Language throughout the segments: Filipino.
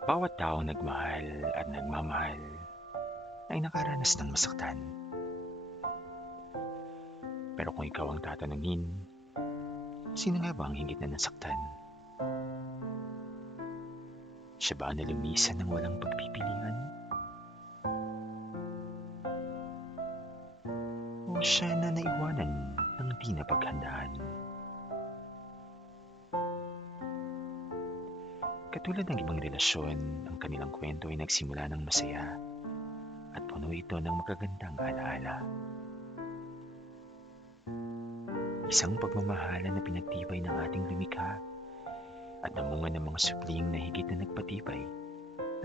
Bawat taong nagmahal at nagmamahal ay nakaranas ng masaktan. Pero kung ikaw ang tatanungin, sino nga ba ang higit na nasaktan? Siya ba na lumisan ng walang pagpipilian? O siya na naiwanan ng di napaghandaan? Katulad ng ibang relasyon, ang kanilang kwento ay nagsimula ng masaya at puno ito ng magagandang alaala. Isang pagmamahalan na pinagtibay ng ating lumikha at namunga ng mga supling na higit na nagpatibay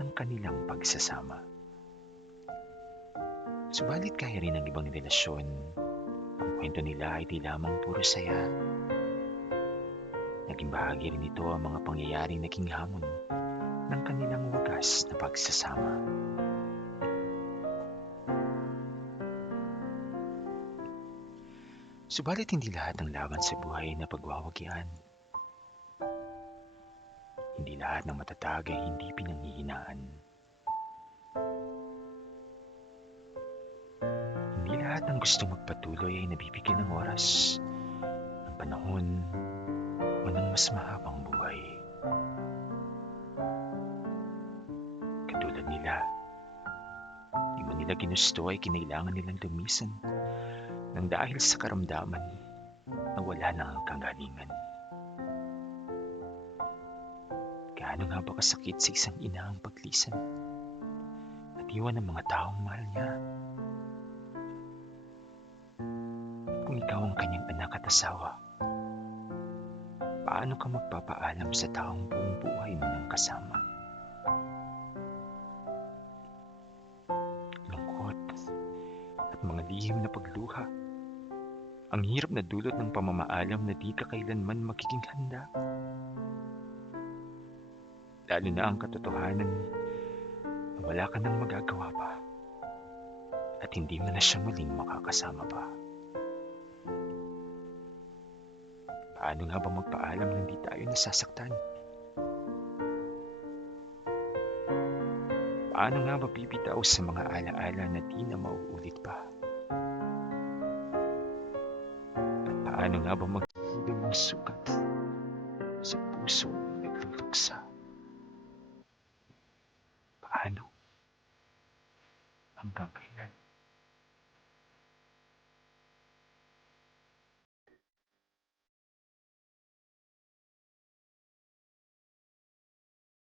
ng kanilang pagsasama. Subalit kaya rin ng ibang relasyon, ang kwento nila ay di lamang puro saya. Naging bahagi rin ito ang mga pangyayaring naging hamon ng kanilang wagas na pagsasama. Subalit hindi lahat ng laban sa buhay na pagwawagian. Hindi lahat ng matatag ay hindi pinanghihinaan. Hindi lahat ng gusto magpatuloy ay nabibigyan ng oras, ng panahon, o ng mas mahabang buhay. Katulad nila, di man nila ginusto ay kinailangan nilang lumisan nang dahil sa karamdaman na wala na ang kagalingan. Gaano nga ba kasakit sa isang ina ang paglisan at iwan ng mga taong mahal niya? Kung ikaw ang kanyang anak at asawa, paano ka magpapaalam sa taong buong buhay mo nang kasama? Lungkot at mga lihim na pagluha, ang hirap na dulot ng pamamaalam na di ka kailanman magiging handa. Lalo na ang katotohanan na wala ka nang magagawa pa at hindi mo na siya muling makakasama pa. Paano nga ba magpaalam nang di tayo nasasaktan? Paano nga ba bibitaw sa mga alaala na di na mauulit pa? At paano nga ba maghilom ng sugat sa puso